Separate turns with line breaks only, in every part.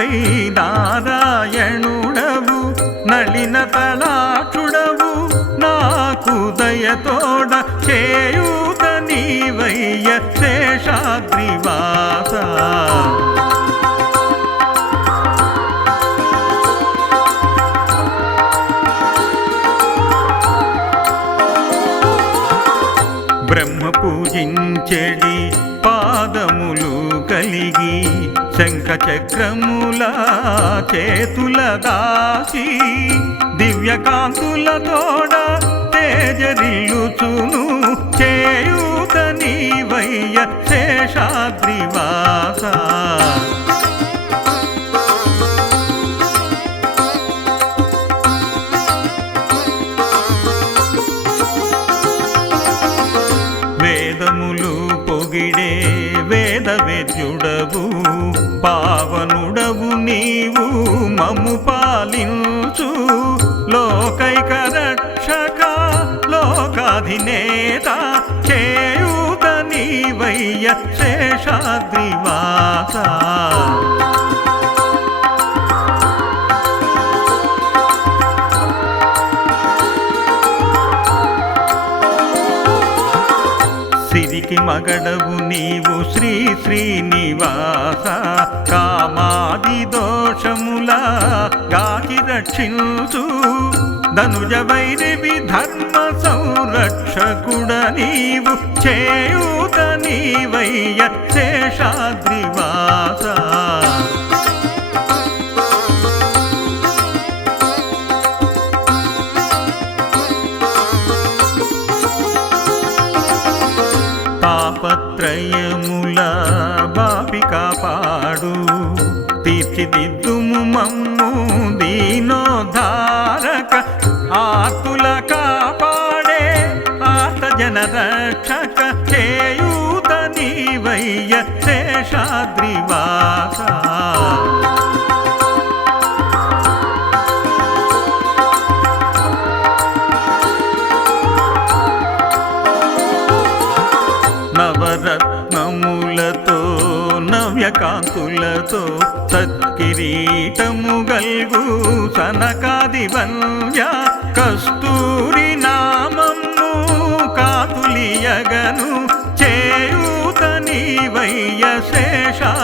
నారాయణాద్రిపై నారాయణుడవు నళిన తలాచుడవు నాకు దయతోడ చేయూత నీవయ్య శేషాద్రివాస. బ్రహ్మ పూజించడి శంఖ చక్రముల చేతుల దాచి దివ్యకాంతుల తోడ తేజరిల్లుచును. చేయూత నీవయ్య శేషాద్రివాస వేద వేద్యుడవు పావనుడవు నీవు మము పాలించు. లోకైక రక్షక లోకాధినేత చేయూత నీవయ్య శేషాద్రివాస. మగడవు నీవు శ్రీ శ్రీనివాస. కామాది దోషముల గాకి రక్షించు. ధనుజ వైరవి ధర్మ సంరక్షకుడ నీవు. చేయూత నీవయ్య శేషాద్రివాస రక్షక చేయూత నీవయ్య శేషాద్రివాస. నవరత్నములతో నవ్యకాంతులతో తత్కిరీటము గల్గు సనకాది వంజ కస్తూరి నా చేయుటను చేయూత నీవయ్య శేషాద్రివాస.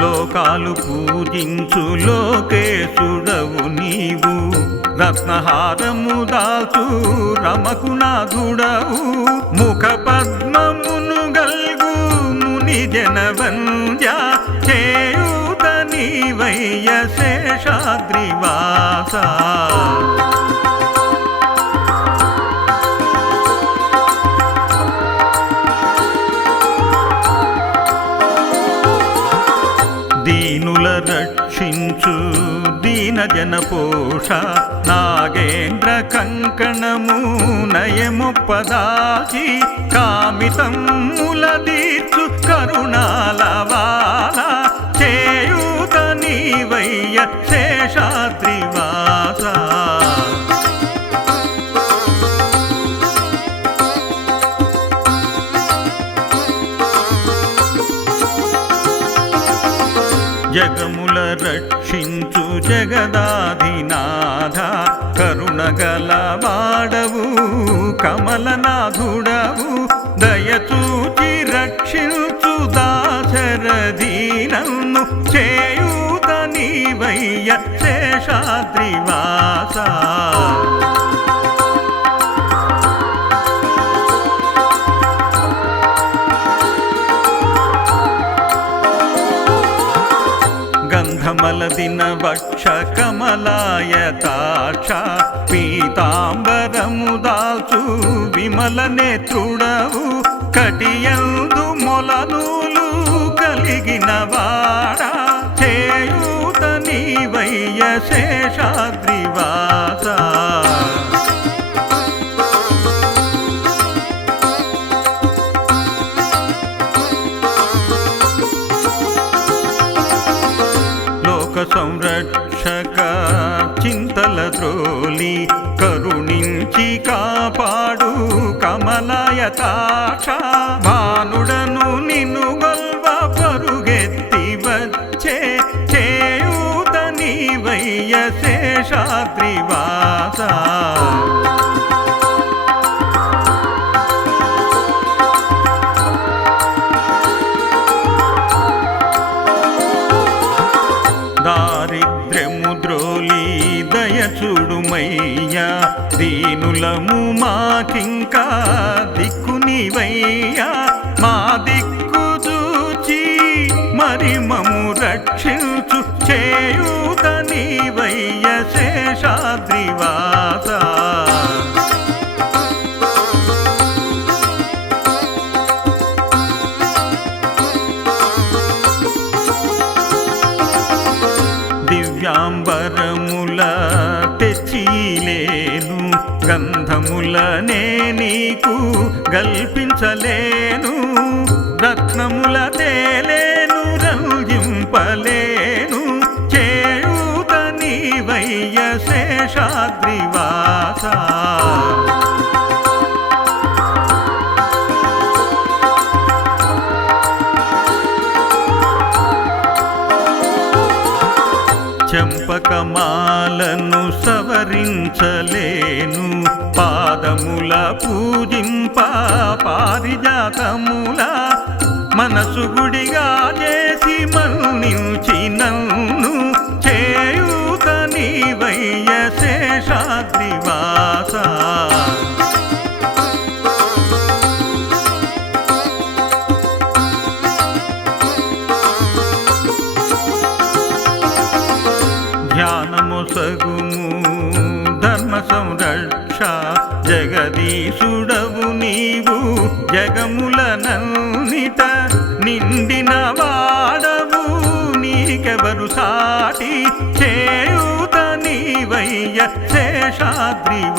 లోకాలు పూజించు లోకేశుడవు నీవు. రత్నహారము దాల్చు రమకునాథుడవు. ముఖ పద్మ ముని జనవంజ చేయూత నీవయ్య శేషాద్రివాస దీనుల రక్షించు దీన జన నాగేంద్ర కంకణము నయముపదాచి కామితం కామితముల దీర్చు కరుణాలవాల చేయూత నీవయ్య శేషాత్ జగదాధినాథ కరుణగల వాడవు కమలనాథుడవు దయచూచి రక్షించు దాశరథీనన్ను చేయూత నీవయ్య శేషాద్రివాస గంధమల దిన వక్ష కమలాయతాక్ష పీతాంబరము దాల్చు విమల నేత్రుడవు కటియందు మొలనూలు కలిగిన వాడా. చేయూత నీవయ్య శేషాద్రివా సంరక్షక చింతల ద్రోలి కరుణించి కాపాడు కమలయతాక్ష. మరి మము రక్షించు చేయూత నీవయ్య శేషాద్రివాస. దివ్యాంబరముల తెచ్చిలేను గంధములనే నీకు గల్పించలే చంపకమాలను సవరించలేను. పాదముల పూజింప పారిజాతముల మనసు గుడిగా చేసి మన్నించి నన్ను చేయూత నీవయ్య శేషాద్రివాసా నీవు జగముల నన్నిట నిండిన వాడవు నీకెవరు సాటి చేయూత నీవయ్య శేషాద్రివ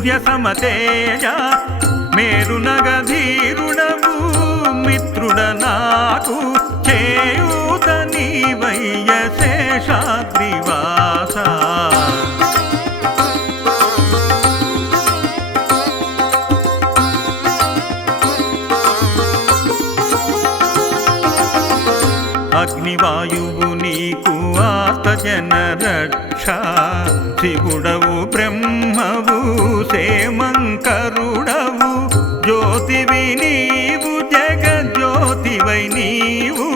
సూర్య సమతేజ మేరు నగధీరుడవు మిత్రుడ నాకు చేయూత నీవయ్య శేషాద్రివాస. అగ్నివాయువు నీకు ఆ ఆతజన రక్ష శివుడవు బ్రహ్మవు సేమంకరుడవు జ్యోతివి నీవు జగజ్యోతివై నీవు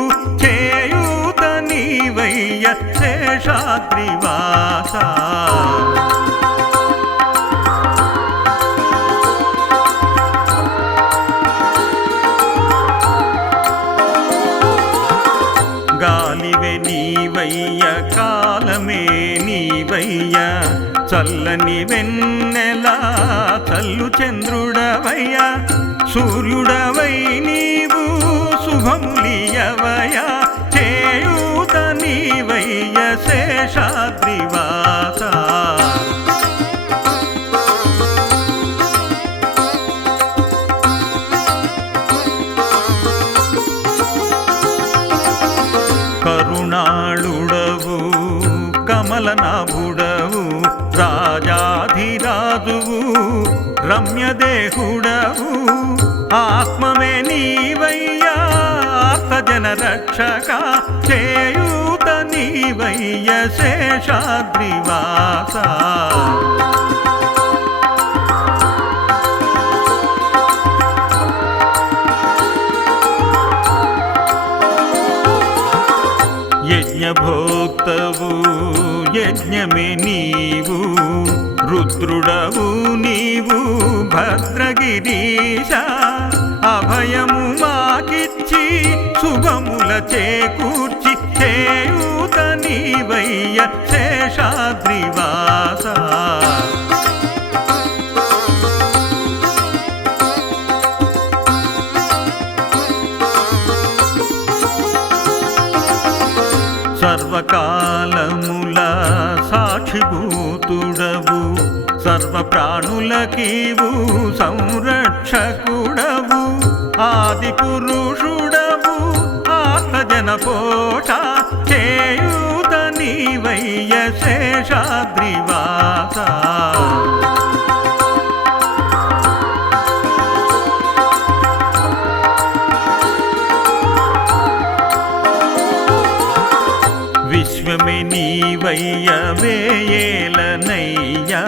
చేయూత నీవయ్య శేషాద్రివాస శుభములియవయ చేయూత నీవయ్య శేషాద్రివాస రక్షక చేయూత నీవయ్య శేషాద్రివాస. యజ్ఞభోక్తవు యజ్ఞమే నీవు రుద్రుడవు నీవు భద్రగిరీశా. అభయము మాకిచ్చి శుభముల చేకూర్చి చేయూత నీవయ్య శేషాద్రివాస సర్వకాలముల సాక్షిభూ ప్రాణులకీవు సంరక్షకుడవు ఆది పురుషుడవు ఆత్మజన పోష చేయూత నీవయ్య శేషాద్రివాస నీవయ్య వేయేలనయ్యా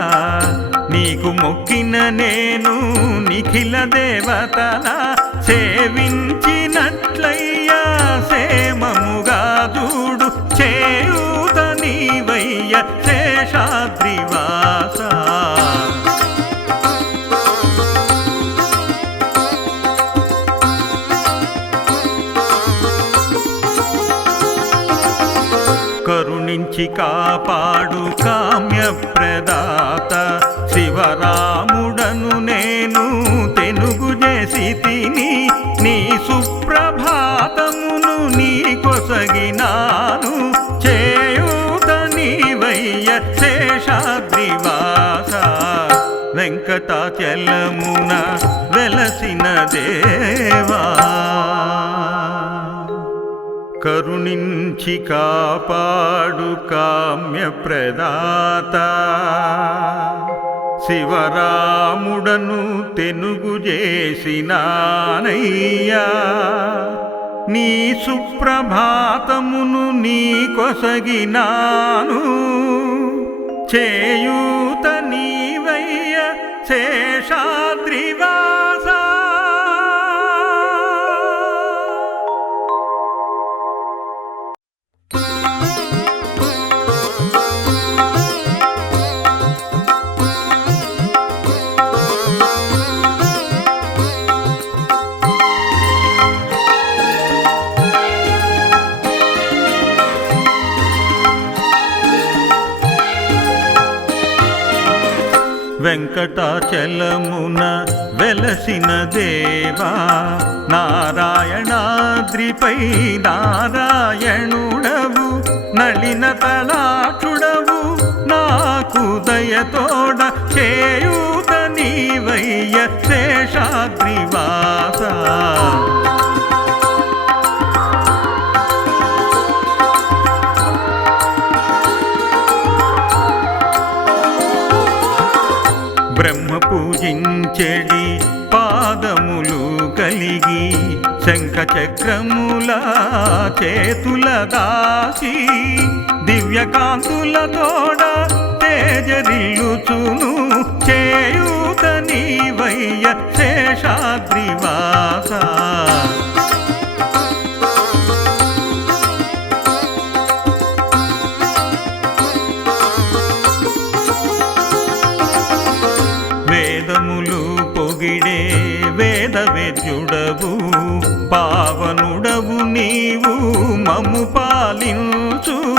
నీకు మొక్కిన నేను నిఖిల దేవతల. సేవించినట్లయ్యా సేమముగా చూడు చేయూత కరుణించి కాపాడు కామ్య ప్రదాత శివరాముడను నేను తెనుగు చేసి తిని నీ సుప్రభాతమును నీ కొసగినాను. చేయూత నీవయ్య శేషాద్రివాస. వెంకటాచలమున వెలసిన దేవా. కరుణించి కాపాడు కామ్య ప్రదాత శివరాముడను తెనుగు చేసినానయ్యా. నీ సుప్రభాతమును నీ కొసగినాను. చేయూత నీవయ్య శేషాద్రి అరుణాచలమున వెలసిన దేవా నారాయణాద్రిపై నారాయణుడవు నళిన తలాచుడవు నాకు దయతోడ చేయూత నీవయ్య శేషాద్రివాస పూజించెడి పాదములు కలిగి శంఖ చక్రముల చేతుల దాసి దివ్యకాంతుల తోడ తేజరిల్లుచును. చేయూత నీవయ్య శేషాద్రివాస మము పాలించు.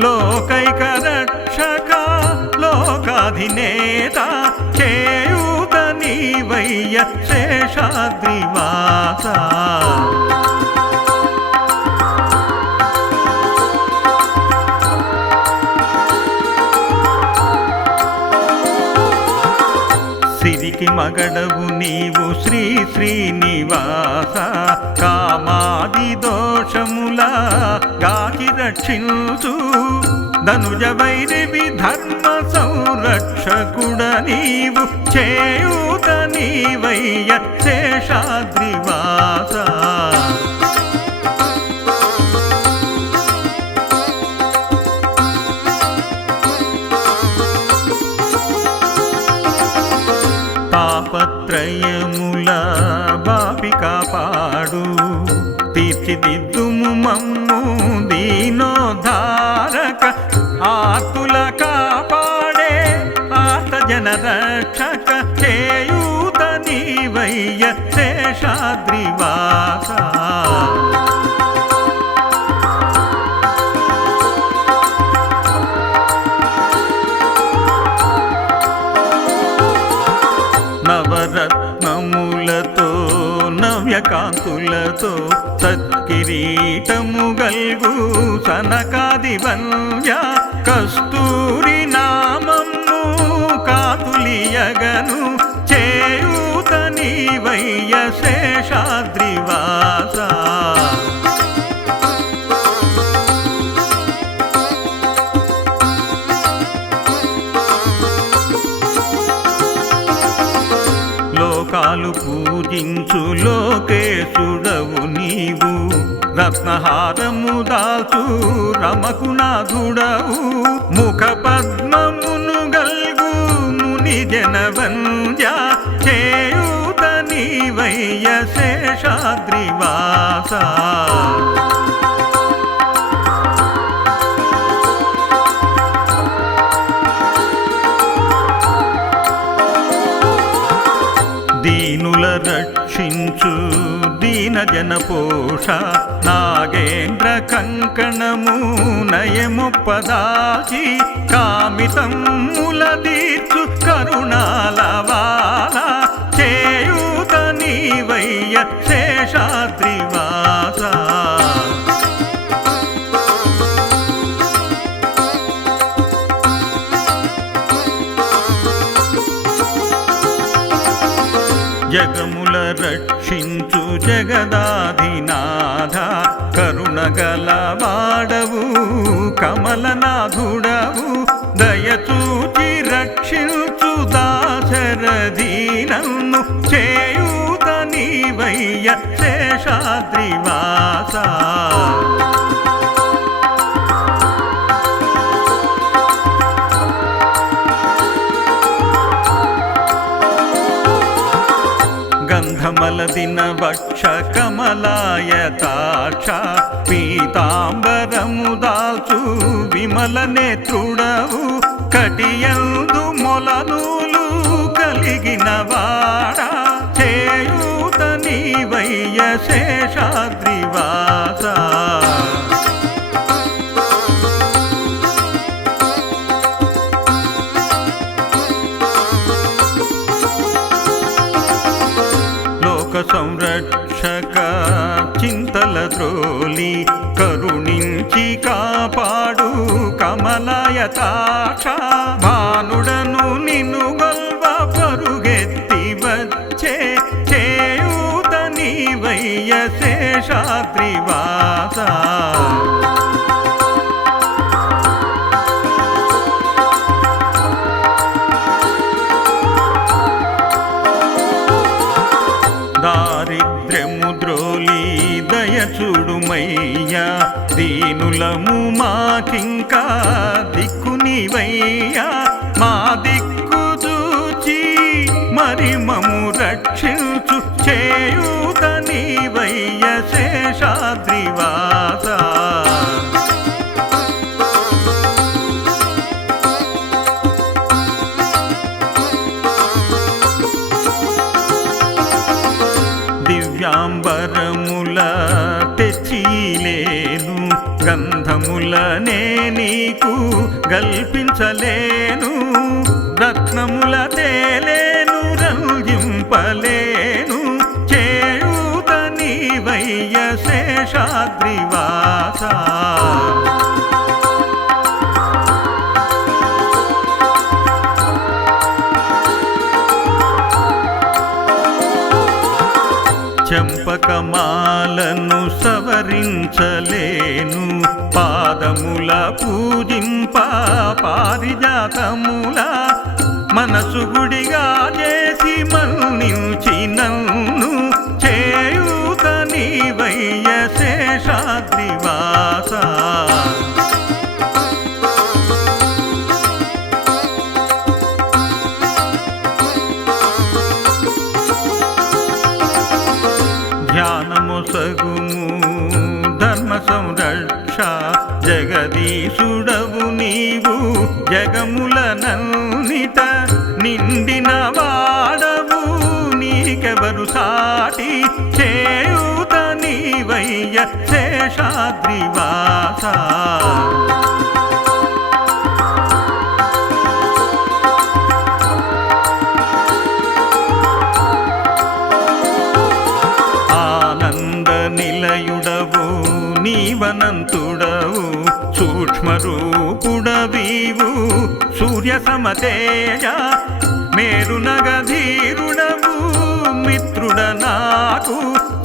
లోకైక రక్షక లోకాధినేత. చేయూత నీవయ్య శేషాద్రివాస. సిరికి మగడవు నీవు శ్రీ శ్రీనివాస. ఆది దోషముల గాకి రక్షించు. ధనుజ వైరవి ధర్మ సంరక్షకుడ నీవు చేయూత నీవయ్య శేషాద్రివాస. తాపత్రయ తీర్చిదిద్దుము మమ్ము దీనోధారక ఆతుల కాపాడే ఆత జన రక్షక చేయూత నీవయ్య శేషాద్రివాస. నవరత్నములతో నవ్యకాంతులతో నవ్యకాంతులతో సత్కిరీటము గల్గు సనకాది వంద్య కస్తూరి నామము కాతులియగను చేయూతని వయ్య శేషాద్రివాస లోకాలు పూజించు లోకేశుడవు నీవు. రత్నహారము దాల్చు రమకునాథుడవు ముఖ పద్మమును గల్గు ముని జనవంద్య చేయూత నీవయ్య శేషాద్రివాస దీనుల రక్షించు దీన జన పోష నాగేంద్ర కంకణము నయముప్పదాచి కామితముల దీర్చు కరుణాల వాల చేయూత నీవయ్య శేషాద్రివాస జగం జగదాధినాథ కరుణగల వాడవు కమలనాథుడవు దయచూచి రక్షించు దాశరధీనన్ను చేయూత నీవయ్య శేషాద్రివాస. గంధమలదిన వక్ష కమలాయతాక్ష పీతాంబరము దాల్చు విమల నేత్రుడవు కటియందు మొలనూలు కలిగిన వాడ. చేయూత నీవయ్య శేషా చింతల కరుణించి కాపాడు కమలాయతాక్ష. భానుడను నిన్నుగా రత్నములనే నీకు గల్పించలేను రత్నముల తేలేను రంజింపలేను చేయూత నీవయ్య శేషాద్రివాసా పూజించలేను పాదముల పూజింప పారిజాతముల మనసు శేషాద్రివాస ఆనంద నిలయుడవు నీవనంతుడవు సూక్ష్మరూపుడవీవు సూర్య సమతేజ మేరు నగధీరుడవు మిత్రుడ నాకు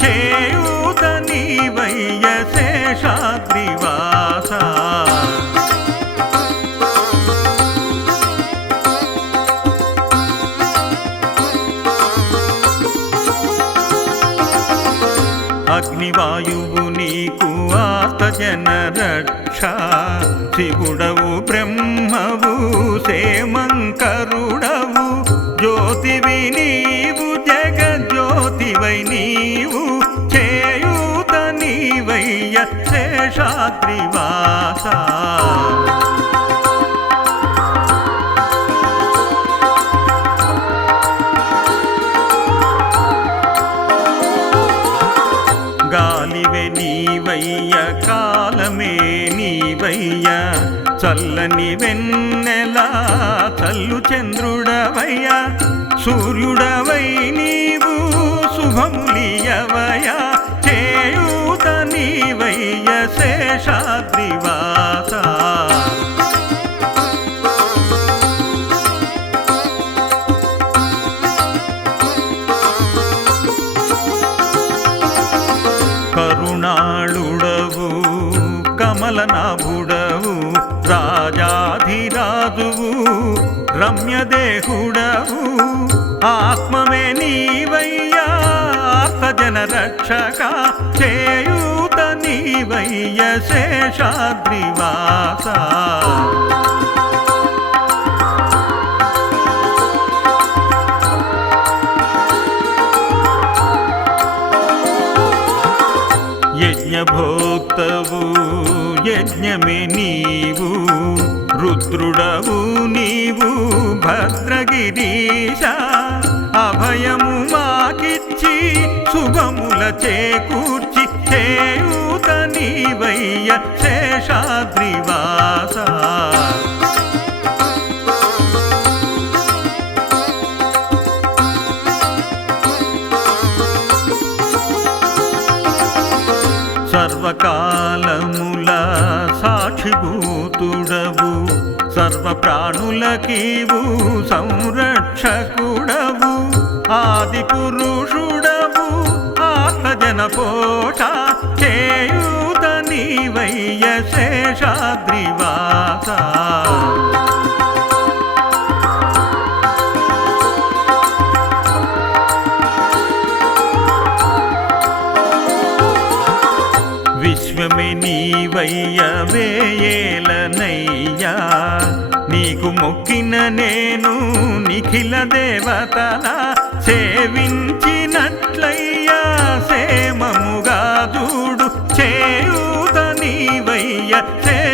చేయూత నీవయ్య శేషాద్రివాస. అగ్నివాయువు నీకు ఆతజన రక్ష. శివుడవు బ్రహ్మవు సేమంకరుడవు జ్యోతివి శేషాద్రివాస శేషాద్రివాస. కరుణాళుడవు కమలనాభుడవు రాజాధిరాజువు రమ్యదేహుడవు. ఆత్మమే నీవయ్యా ఆర్తజన రక్షక చేయూత నీవయ్య శేషాద్రివాస. యజ్ఞభోక్తవు యజ్ఞమే నీవు రుద్రుడవు నీవు భద్రగిరీశ. అభయము మాకిచ్చి శుభముల చేకూర్చి చేయూత నీవయ్య శేషాద్రివాస సర్వకాలముల సాక్షిభూతుడవు సర్వ ప్రాణులకీవు సంరక్షకుడవు ఆది పురుషుడవు ఆత్మజన పోషా శేషాద్రివాస విశ్వమే నీవయ్య వేయేలనయ్యా నీకు మొక్కిన నేను నిఖిల దేవతల సేవించినట్లయ్యా. సేమముగా చూడు చే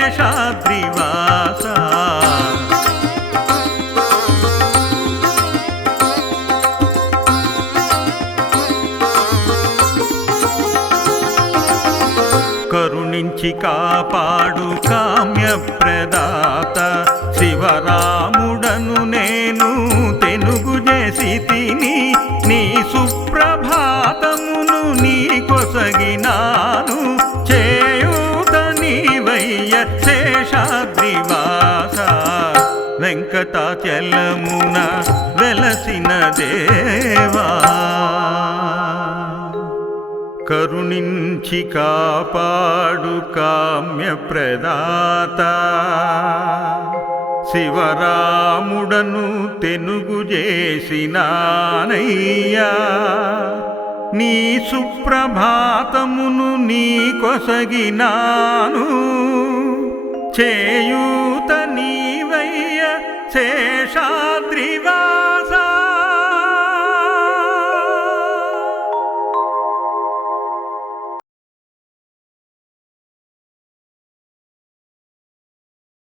శేషాద్రివాస. కరుణించి కాపాడు కామ్య శివయ్య శేషాద్రివాస. వెంకటాచలమున వెలసిన దేవా. కరుణించి కాపాడు కామ్య ప్రదాత శివరాముడను తెనుగు చేసినానయ్యా నీ సుప్రభాతమును నీ కొసగినాను. చేయూత నీవయ్య శేషాద్రి